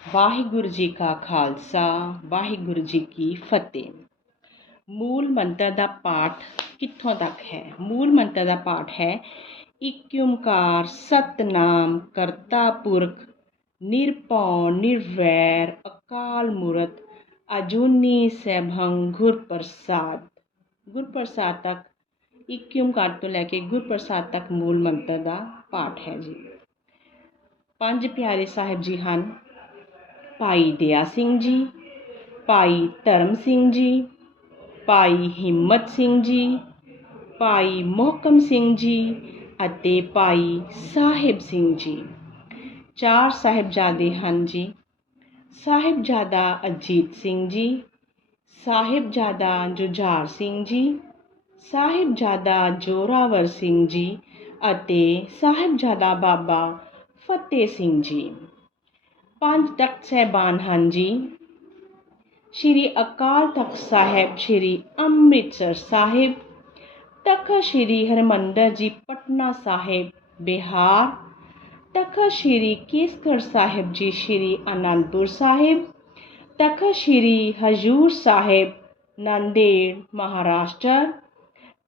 ਵਾਹਿਗੁਰੂ ਜੀ ਕਾ ਖਾਲਸਾ, ਵਾਹਿਗੁਰੂ ਜੀ ਕੀ ਫਤਿਹ। ਮੂਲ ਮੰਤਰ ਦਾ ਪਾਠ ਕਿੱਥੋਂ ਤੱਕ ਹੈ? ਮੂਲ ਮੰਤਰ ਦਾ ਪਾਠ ਹੈ, ਇਕ ਓੰਕਾਰ ਸਤਨਾਮ ਕਰਤਾ ਪੁਰਖ, ਨਿਰਭਉ, ਨਿਰਵੈਰ, ਅਕਾਲ ਮੂਰਤ, ਅਜੂਨੀ ਸੈਭੰ ਗੁਰ ਪ੍ਰਸਾਦ ਗੁਰ ਪ੍ਰਸਾਦ ਤੱਕ, ਇਕ ਓੰਕਾਰ ਤੋਂ ਲੈ ਕੇ ਗੁਰ ਪ੍ਰਸਾਦ ਤੱਕ ਮੂਲ ਮੰਤਰ ਦਾ ਪਾਠ ਹੈ ਜੀ। ਪੰਜ ਪਿਆਰੇ ਸਾਹਿਬ ਜੀ ਹਨ ਭਾਈ ਦਇਆ ਸਿੰਘ ਜੀ, ਭਾਈ ਧਰਮ ਸਿੰਘ ਜੀ, ਭਾਈ ਹਿੰਮਤ ਸਿੰਘ ਜੀ, ਭਾਈ ਮੋਹਕਮ ਸਿੰਘ ਜੀ ਅਤੇ ਭਾਈ ਸਾਹਿਬ ਸਿੰਘ ਜੀ। ਚਾਰ ਸਾਹਿਬਜ਼ਾਦੇ ਹਨ ਜੀ। ਸਾਹਿਬਜ਼ਾਦਾ ਅਜੀਤ ਸਿੰਘ ਜੀ, ਸਾਹਿਬਜ਼ਾਦਾ ਜੁਝਾਰ ਸਿੰਘ ਜੀ, ਸਾਹਿਬਜ਼ਾਦਾ ਜੋਰਾਵਰ ਸਿੰਘ ਜੀ ਅਤੇ ਸਾਹਿਬਜ਼ਾਦਾ ਬਾਬਾ ਫਤਿਹ ਸਿੰਘ ਜੀ। ਪੰਜ ਤਖਤ ਸਹਿਬਾਨ ਹਨ ਜੀ। ਸ਼੍ਰੀ ਅਕਾਲ ਤਖਤ ਸਾਹਿਬ, ਸ਼੍ਰੀ ਅੰਮ੍ਰਿਤਸਰ ਸਾਹਿਬ, ਤਖਤ ਸ਼੍ਰੀ ਹਰਿਮੰਦਰ ਜੀ, ਪਟਨਾ ਸਾਹਿਬ, ਬਿਹਾਰ, ਤਖਤ ਸ਼੍ਰੀ ਕੇਸਗੜ੍ਹ ਸਾਹਿਬ ਜੀ, ਸ਼੍ਰੀ ਅਨੰਦਪੁਰ ਸਾਹਿਬ, ਤਖਤ ਸ਼੍ਰੀ ਹਜੂਰ ਸਾਹਿਬ, ਨਾਂਦੇੜ, ਮਹਾਰਾਸ਼ਟਰ,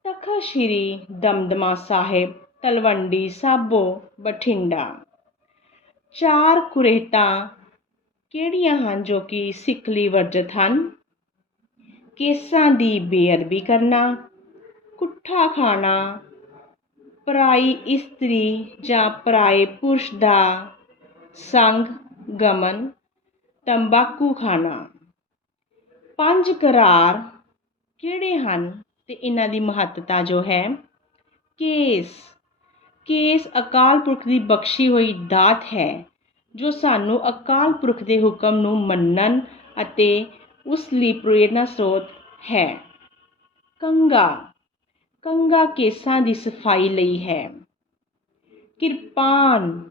ਤਖਤ ਸ਼੍ਰੀ ਦਮਦਮਾ ਸਾਹਿਬ, ਤਲਵੰਡੀ ਸਾਬੋ, ਬਠਿੰਡਾ। ਚਾਰ ਕੁਰੇਤਾਂ ਕਿਹੜੀਆਂ ਹਨ ਜੋ ਕਿ ਸਿੱਖ ਲਈ ਵਰਜਿਤ ਹਨ? ਕੇਸਾਂ ਦੀ ਬੇਅਦਬੀ ਕਰਨਾ, ਕੁੱਠਾ ਖਾਣਾ, ਪਰਾਈ ਇਸਤਰੀ ਜਾਂ ਪਰਾਏ ਪੁਰਸ਼ ਦਾ ਸੰਗ, ਗਮਨ, ਤੰਬਾਕੂ ਖਾਣਾ। ਪੰਜ ਕਰਾਰ ਕਿਹੜੇ ਹਨ ਤੇ ਇਹਨਾਂ ਦੀ ਮਹੱਤਤਾ ਜੋ ਹੈ? ਕੇਸ। ਕੇਸ ਅਕਾਲ ਪੁਰਖ ਦੀ ਬਖਸ਼ੀ ਹੋਈ ਦਾਤ ਹੈ, ਜੋ ਸਾਨੂੰ ਅਕਾਲ ਪੁਰਖ ਦੇ ਹੁਕਮ ਨੂੰ ਮੰਨਣ ਅਤੇ ਉਸ ਲਈ ਪ੍ਰੇਰਨਾ ਸਰੋਤ ਹੈ। ਕੰਗਾ ਕੰਗਾ ਕੇਸਾਂ ਦੀ ਸਫ਼ਾਈ ਲਈ ਹੈ। ਕਿਰਪਾਨ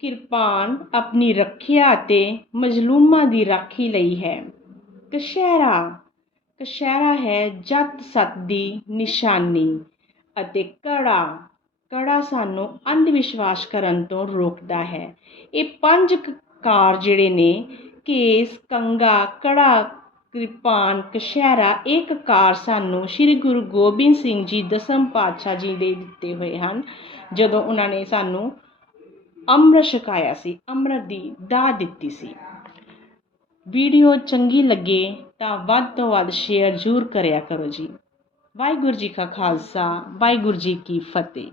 ਕਿਰਪਾਨ ਆਪਣੀ ਰੱਖਿਆ ਅਤੇ ਮਜਲੂਮਾਂ ਦੀ ਰਾਖੀ ਲਈ ਹੈ। ਕਸ਼ਹਿਰਾ ਕਸ਼ਹਿਰਾ ਹੈ ਜੱਤ ਸਤ ਦੀ ਨਿਸ਼ਾਨੀ ਅਤੇ ਕੜਾ ਕੜਾ ਸਾਨੂੰ ਅੰਧ ਵਿਸ਼ਵਾਸ ਕਰਨ ਤੋਂ ਰੋਕਦਾ ਹੈ। ਇਹ ਪੰਜ ਕਾਰ ਜਿਹੜੇ ਨੇ, ਕੇਸ ਕੰਗਾ ਕੜਾ, ਕਿਰਪਾਨ ਕਸ਼ਹਿਰਾ ਇੱਕ ਕਾਰ ਸਾਨੂੰ ਸ੍ਰੀ ਗੁਰੂ ਗੋਬਿੰਦ ਸਿੰਘ ਜੀ ਦਸਮ ਪਾਤਸ਼ਾਹ ਜੀ ਦੇ ਦਿੱਤੇ ਹੋਏ ਹਨ, ਜਦੋਂ ਉਹਨਾਂ ਨੇ ਸਾਨੂੰ ਅੰਮ੍ਰਿਤ ਛਕਾਇਆ ਸੀ, ਅੰਮ੍ਰਿਤ ਦੀ ਦਾਤ ਦਿੱਤੀ ਸੀ। ਵੀਡੀਓ ਚੰਗੀ ਲੱਗੇ ਤਾਂ ਵੱਧ ਤੋਂ ਵੱਧ ਸ਼ੇਅਰ ਜ਼ਰੂਰ ਕਰਿਆ ਕਰੋ ਜੀ। ਵਾਹਿਗੁਰੂ ਜੀ ਕਾ ਖਾਲਸਾ, ਵਾਹਿਗੁਰੂ ਜੀ ਕੀ ਫਤਿਹ।